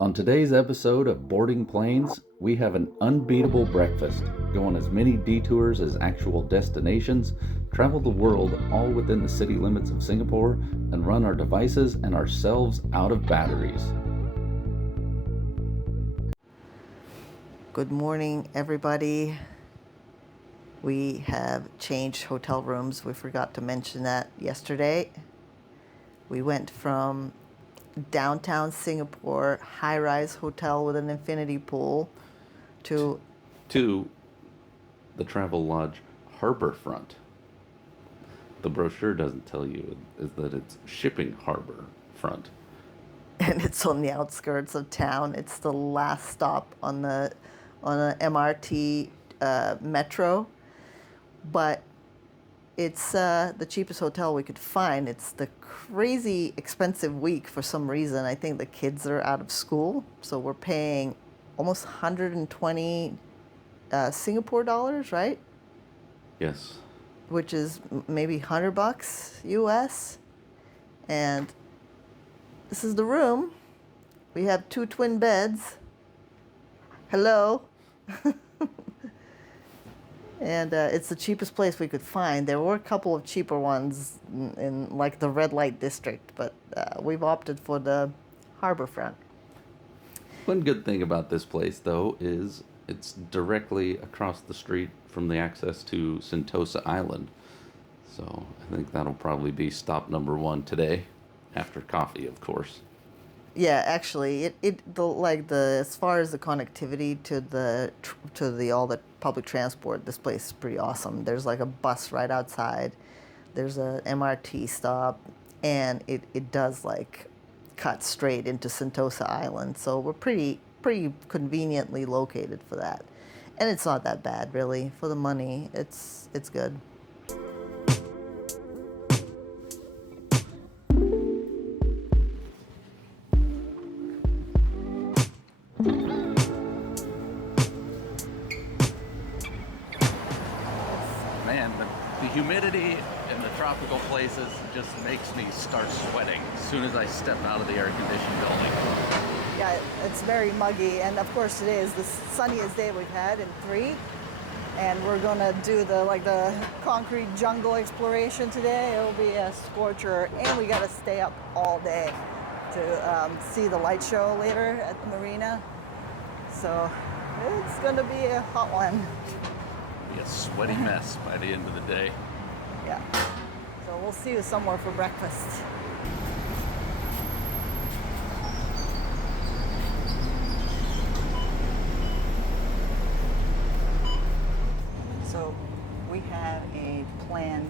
On today's episode of Boarding Planes, we have an unbeatable breakfast, go on as many detours as actual destinations, travel the world all within the city limits of Singapore, and run our devices and ourselves out of batteries. Good morning, everybody. We have changed hotel rooms. We forgot to mention that yesterday. We went from downtown Singapore, high-rise hotel with an infinity pool, to the Travel Lodge Harborfront. The brochure doesn't tell you is that it's shipping harbor front. and it's on the outskirts of town. It's the last stop on the MRT metro, but it's the cheapest hotel we could find. It's the crazy expensive week for some reason. I think the kids are out of school, so we're paying almost 120 Singapore dollars, right? Yes. Which is maybe $100 US. And this is the room. We have 2 twin beds. Hello. And it's the cheapest place we could find. There were a couple of cheaper ones in like the red light district, but we've opted for the harborfront. One good thing about this place, though, is it's directly across the street from the access to Sentosa Island. So I think that'll probably be stop number 1 today, after coffee, of course. Yeah, actually, as far as the connectivity to the all the public transport, this place is pretty awesome. There's like a bus right outside. There's a MRT stop, and it does like cut straight into Sentosa Island. So we're pretty conveniently located for that, and it's not that bad really for the money. It's good. Man, the humidity in the tropical places just makes me start sweating as soon as I step out of the air-conditioned building. Yeah, it's very muggy, and of course it is the sunniest day we've had in 3. And we're gonna do the concrete jungle exploration today. It'll be a scorcher, and we gotta stay up all day to see the light show later at the marina. So it's gonna be a hot one. Be a sweaty mess by the end of the day. Yeah. So we'll see you somewhere for breakfast. So we have a plan,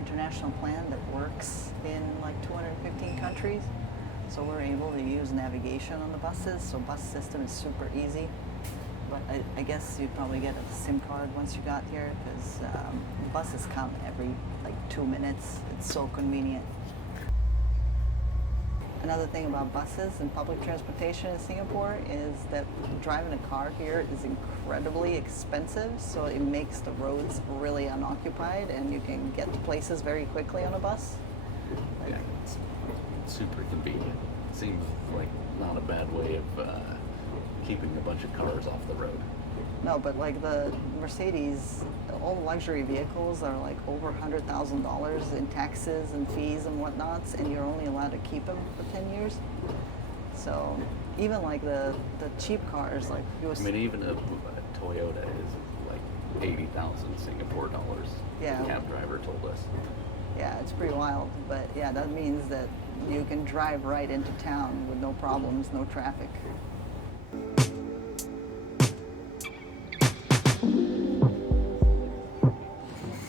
international plan that works in like 215 countries. So we're able to use navigation on the buses. So bus system is super easy. But I guess you'd probably get a SIM card once you got here because buses come every like 2 minutes. It's so convenient. Another thing about buses and public transportation in Singapore is that driving a car here is incredibly expensive, so it makes the roads really unoccupied and you can get to places very quickly on a bus. Yeah, it's super convenient. Seems like not a bad way of keeping a bunch of cars off the road. No, but like the Mercedes, all luxury vehicles are like over $100,000 in taxes and fees and whatnots, and you're only allowed to keep them for 10 years. So even like the cheap cars, like Even a Toyota is like 80,000 Singapore dollars. Yeah. The cab driver told us. Yeah, it's pretty wild, but yeah, that means that you can drive right into town with no problems, no traffic.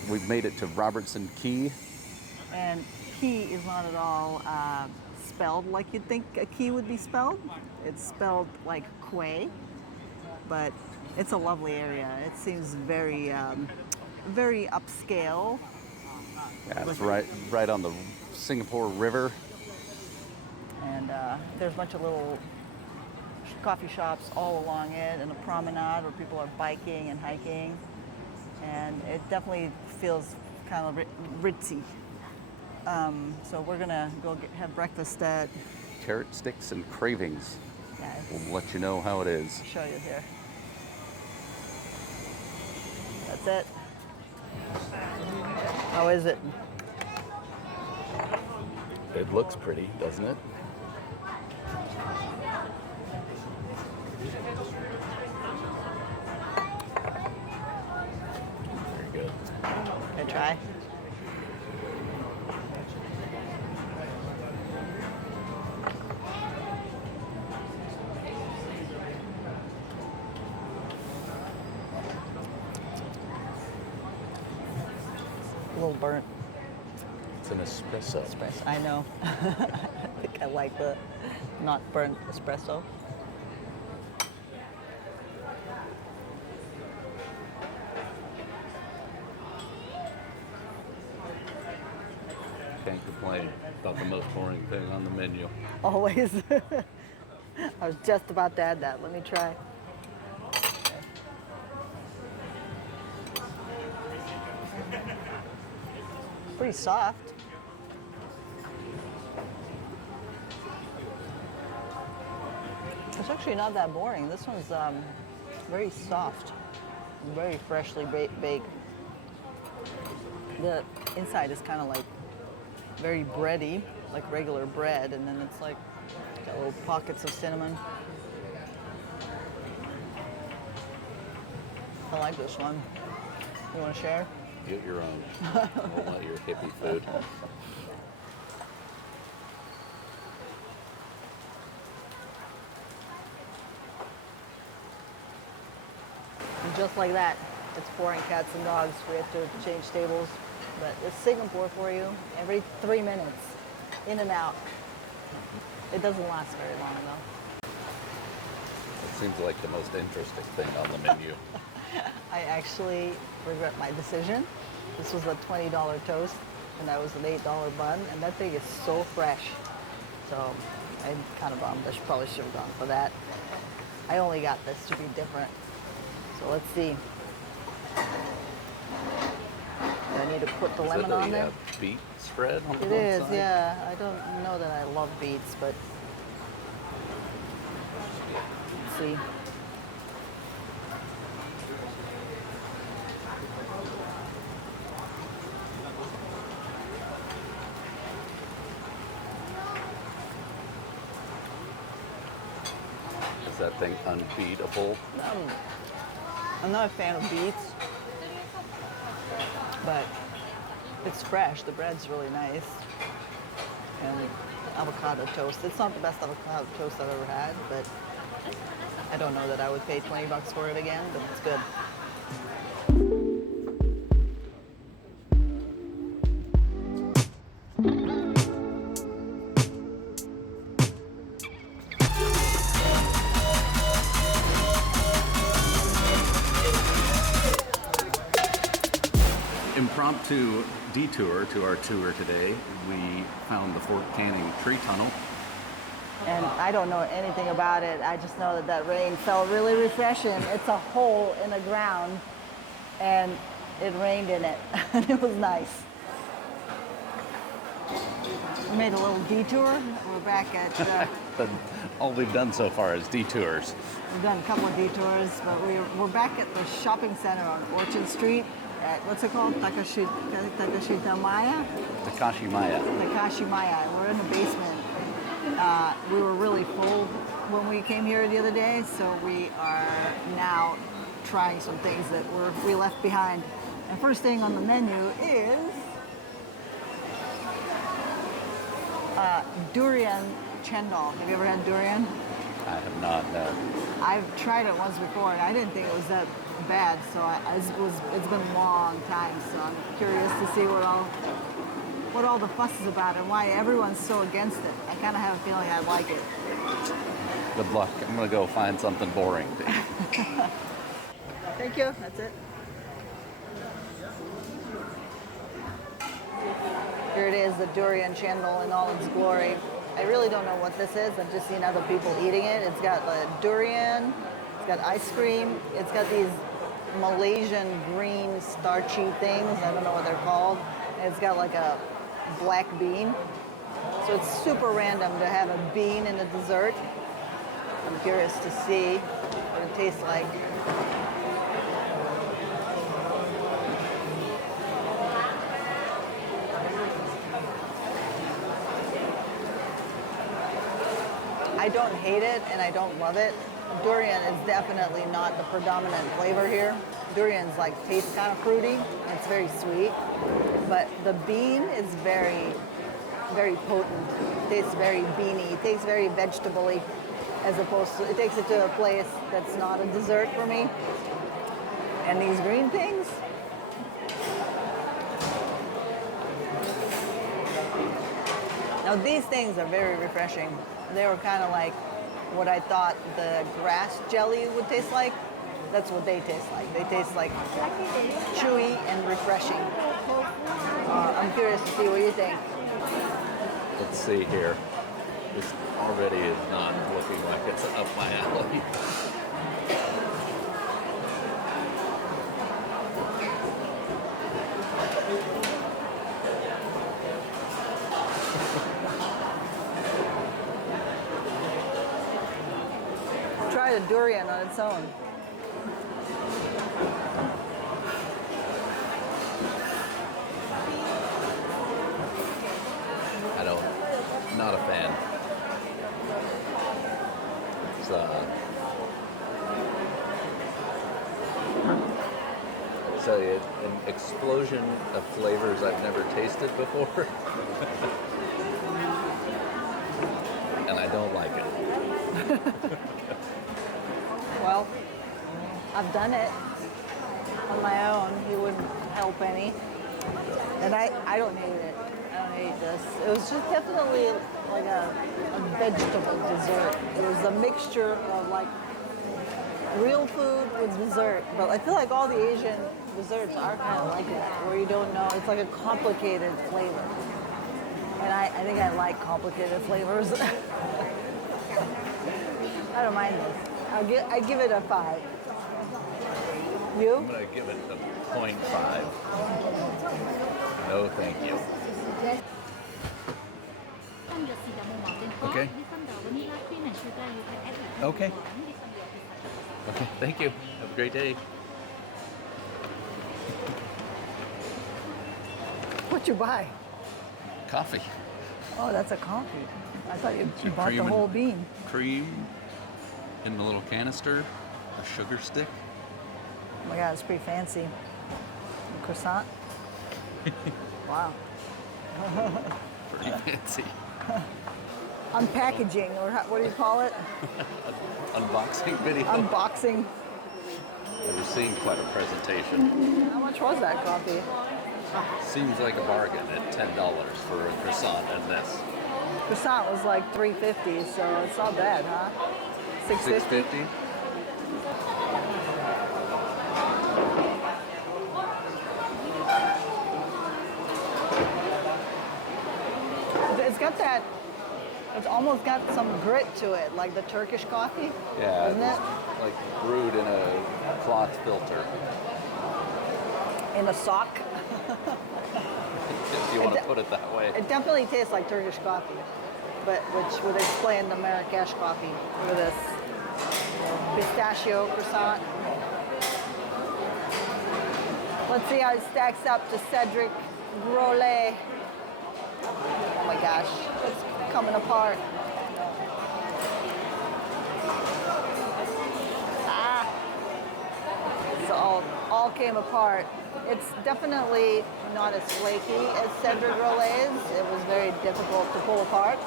We've made it to Robertson Quay. And key is not at all spelled like you'd think a key would be spelled. It's spelled like quay, but it's a lovely area. It seems very upscale. Yeah, it's right on the Singapore River. And there's a bunch of little coffee shops all along it, and a promenade where people are biking and hiking. And it definitely feels kind of ritzy. So we're gonna go have breakfast at Carrot sticks and cravings. Yeah, Okay. We'll let you know how it is. I'll show you here. That's it. How is it? It looks pretty, doesn't it? Very good. Can I try? A little burnt. It's an espresso. Espresso. I know. I think I like the not burnt espresso. Can't complain about the most boring thing on the menu. Always. I was just about to add that. Let me try. Pretty soft. It's actually not that boring. This one's very soft, very freshly baked. The inside is kind of like very bready, like regular bread, and then it's like got little pockets of cinnamon. I like this one. You want to share? Get your own. Don't let your hippie food. And just like that, it's pouring cats and dogs. We have to change tables. But it's Singapore for you. Every 3 minutes, in and out. It doesn't last very long though. It seems like the most interesting thing on the menu. I actually regret my decision. This was a $20 toast, and that was an $8 bun, and that thing is so fresh. So I'm kind of bummed. I probably should have gone for that. I only got this to be different. So let's see. Do I need to put the lemon on there? Beet spread on the It one is, side? yeah. I don't know that I love beets, but let's see. Is that thing unbeatable? I'm not a fan of beets, but it's fresh. The bread's really nice. And avocado toast. It's not the best avocado toast I've ever had, but I don't know that I would pay $20 for it again, but it's good. Impromptu detour to our tour today. We found the Fort Canning tree tunnel. And I don't know anything about it. I just know that that rain felt really refreshing. It's a hole in the ground, and it rained in it. And it was nice. We made a little detour. We're back at... But all we've done so far is detours. We've done a couple of detours, but we're back at the shopping center on Orchard Street. At, what's it called? Takashimaya? Takashimaya. We're in the basement. We were really full when we came here the other day, so we are now trying some things that we left behind. And first thing on the menu is durian chendol. Have you ever had durian? I have not, no. I've tried it once before, and I didn't think it was that bad. So it's been a long time. So I'm curious to see what all the fuss is about and why everyone's so against it. I kind of have a feeling I'd like it. Good luck. I'm gonna go find something boring to eat. Thank you. That's it. Here it is, the durian chendol in all its glory. I really don't know what this is. I've just seen other people eating it. It's got durian, it's got ice cream, it's got these Malaysian green starchy things. I don't know what they're called. And it's got like a black bean. So it's super random to have a bean in a dessert. I'm curious to see what it tastes like. I don't hate it and I don't love it. Durian is definitely not the predominant flavor here. Durian's like tastes kind of fruity. It's very sweet, but the bean is very, very potent. It tastes very beany. It tastes very vegetable-y, as opposed to, it takes it to a place that's not a dessert for me. And these green things, now these things are very refreshing. They were kind of like what I thought the grass jelly would taste like. That's what they taste like. They taste like chewy and refreshing. I'm curious to see what you think. Let's see here. This already is not looking like it's up my alley. Try the durian on its own. Not a fan. It's so an explosion of flavors I've never tasted before. And I don't like it. Well, I've done it on my own. He wouldn't help any. And I don't hate it. I don't hate this. It was just definitely like a vegetable dessert. It was a mixture of like real food with dessert. But I feel like all the Asian desserts are kind of like that, where you don't know. It's like a complicated flavor. And I think I like complicated flavors. I don't mind this. I give it a 5. You? I'm going to give it a 0.5. No, thank you. Okay. Okay. Okay, thank you. Have a great day. What'd you buy? Coffee. Oh, that's a coffee. I thought you bought Cream the and whole bean. Cream in the little canister, a sugar stick. Oh my God, it's pretty fancy. A croissant. Wow. Pretty fancy. Unpackaging, or what do you call it? Unboxing video. Unboxing. We're seeing quite a presentation. How much was that coffee? Seems like a bargain at $10 for a croissant and this. Croissant was like $3.50, so it's not bad, huh? $6.50. $6.50? It's got that, it's almost got some grit to it, like the Turkish coffee. Yeah, isn't it? Like brewed in a cloth filter. In a sock. If you want to put it that way. It definitely tastes like Turkish coffee, but which would explain the Marrakesh coffee. Look at this pistachio croissant. Let's see how it stacks up to Cedric Grolet. Oh my gosh, it's coming apart. Ah, so all came apart. It's definitely not as flaky as Cedric Grolet's. It was very difficult to pull apart,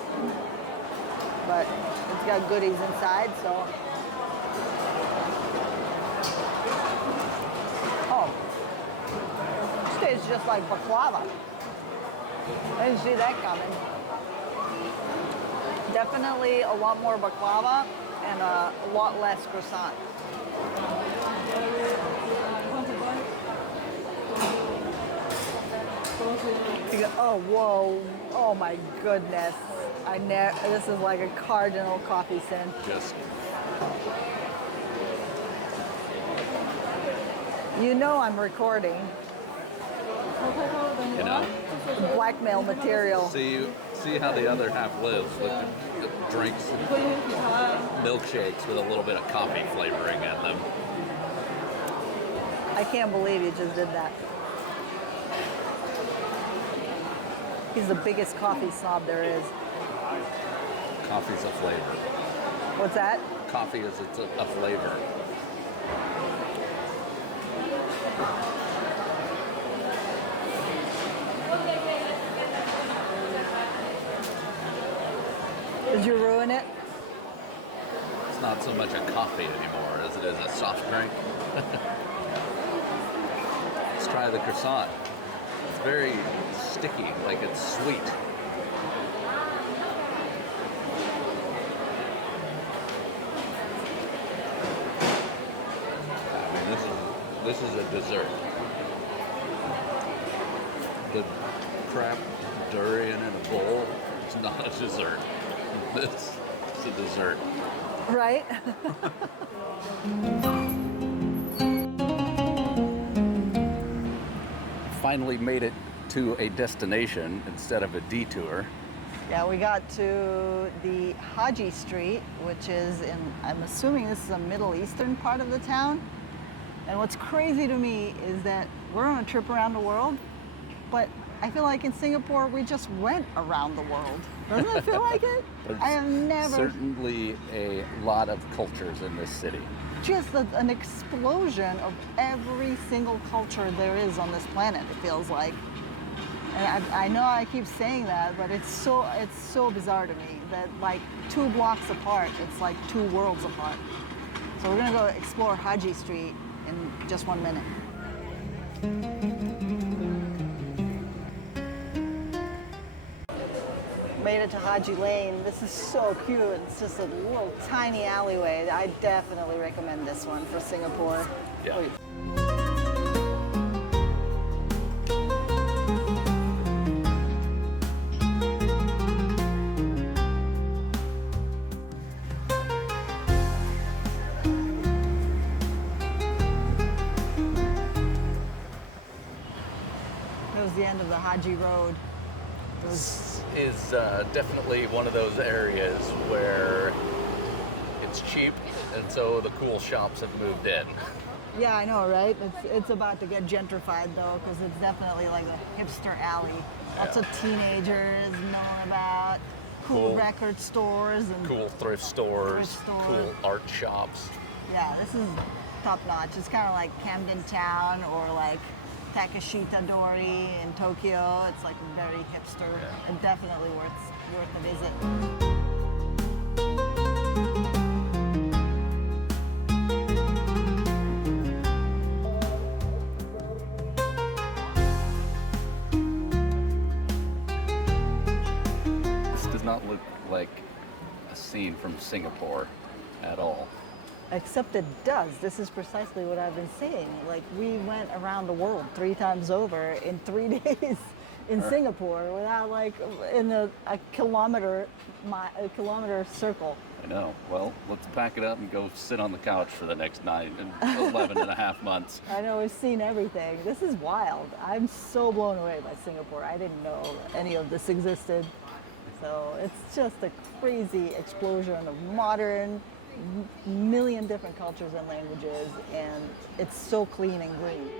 but it's got goodies inside, so. Oh, this tastes just like baklava. I didn't see that coming. Definitely a lot more baklava and a lot less croissant. Oh, whoa. Oh my goodness. This is like a cardinal coffee sin. Just You know I'm recording. you know, Blackmail material. see how the other half lives. Look, drinks and milkshakes with a little bit of coffee flavoring in them. I can't believe you just did that. He's the biggest coffee snob there is. Coffee's a flavor. What's that? Coffee is a flavor. Did you ruin it? It's not so much a coffee anymore as it is a soft drink. Let's try the croissant. It's very sticky, like it's sweet. I mean, this is a dessert. The crap durian in a bowl is not a dessert. This is a dessert. Right? Finally made it to a destination instead of a detour. Yeah, we got to the Haji Street, which is in, I'm assuming this is a Middle Eastern part of the town. And what's crazy to me is that we're on a trip around the world, but I feel like in Singapore we just went around the world. Doesn't it feel like it? I have never... Certainly a lot of cultures in this city. Just an explosion of every single culture there is on this planet, it feels like. And I know I keep saying that, but it's so bizarre to me that like 2 blocks apart, it's like 2 worlds apart. So we're gonna go explore Haji Street in just 1 minute. Made it to Haji Lane. This is so cute. It's just a little tiny alleyway. I definitely recommend this one for Singapore. Yeah. Wait. It was the end of the Haji Road. This is definitely one of those areas where it's cheap, and so the cool shops have moved in. Yeah, I know, right? It's about to get gentrified though, because it's definitely like a hipster alley. Lots of teenagers knowing about cool record stores and cool thrift stores, cool art shops. Yeah, this is top notch. It's kind of like Camden Town or like Takashita Dori in Tokyo. It's like very hipster and definitely worth a visit. Not look like a scene from Singapore at all. Except it does. This is precisely what I've been saying. Like we went around the world 3 times over in 3 days in Singapore without like in a kilometer circle. I know. Well, let's pack it up and go sit on the couch for the next 9 and 11 and a half months. I know, we've seen everything. This is wild. I'm so blown away by Singapore. I didn't know any of this existed. So it's just a crazy explosion of modern, million different cultures and languages, and it's so clean and green.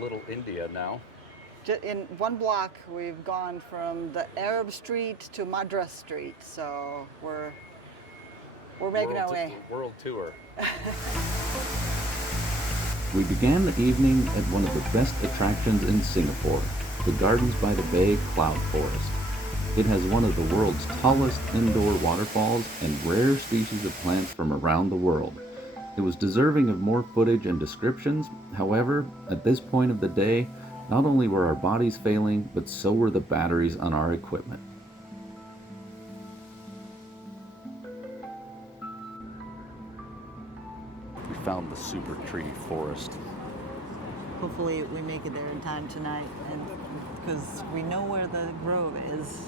Little India now. In 1 block, we've gone from the Arab Street to Madras Street, so we're making our way. World tour. We began the evening at one of the best attractions in Singapore, the Gardens by the Bay Cloud Forest. It has one of the world's tallest indoor waterfalls and rare species of plants from around the world. It was deserving of more footage and descriptions. However, at this point of the day, not only were our bodies failing, but so were the batteries on our equipment. We found the super tree forest. hopefully we make it there in time tonight, and because we know where the grove is.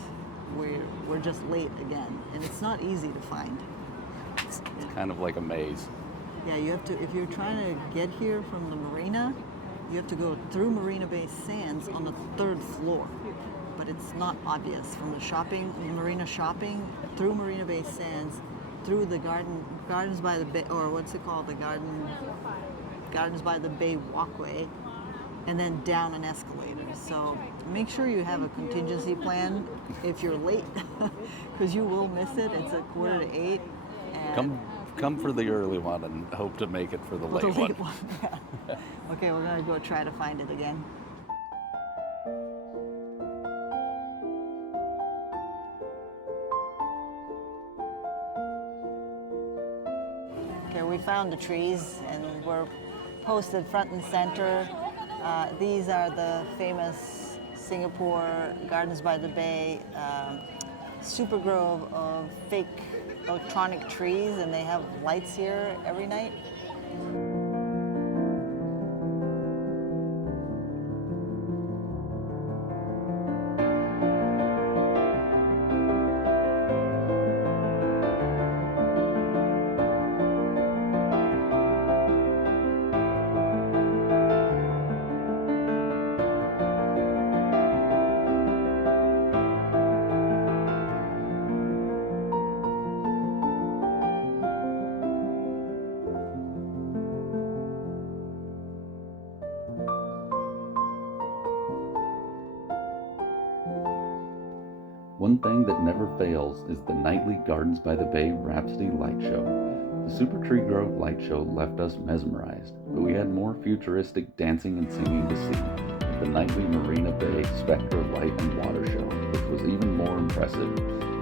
We're just late again, and it's not easy to find. It's kind of like a maze. Yeah, you have to, if you're trying to get here from the marina, you have to go through Marina Bay Sands on the 3rd floor. But it's not obvious from the marina shopping, through Marina Bay Sands, through the Gardens by the Bay, or what's it called, the Gardens by the Bay walkway, and then down an escalator. So make sure you have a contingency plan if you're late, because you will miss it. It's 7:45. And Come for the early one and hope to make it for the late one. Yeah. Okay, we're gonna go try to find it again. Okay, we found the trees and we're posted front and center. These are the famous Singapore Gardens by the Bay super grove of fake electronic trees, and they have lights here every night. One thing that never fails is the nightly Gardens by the Bay Rhapsody Light Show. The Super Tree Grove Light Show left us mesmerized, but we had more futuristic dancing and singing to see at the nightly Marina Bay Spectra Light and Water Show, which was even more impressive.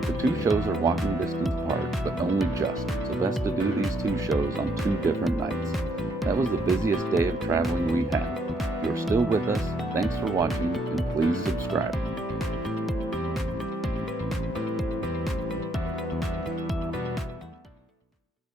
The two shows are walking distance apart, but only just, so best to do these two shows on 2 different nights. That was the busiest day of traveling we had. If you're still with us, thanks for watching, and please subscribe.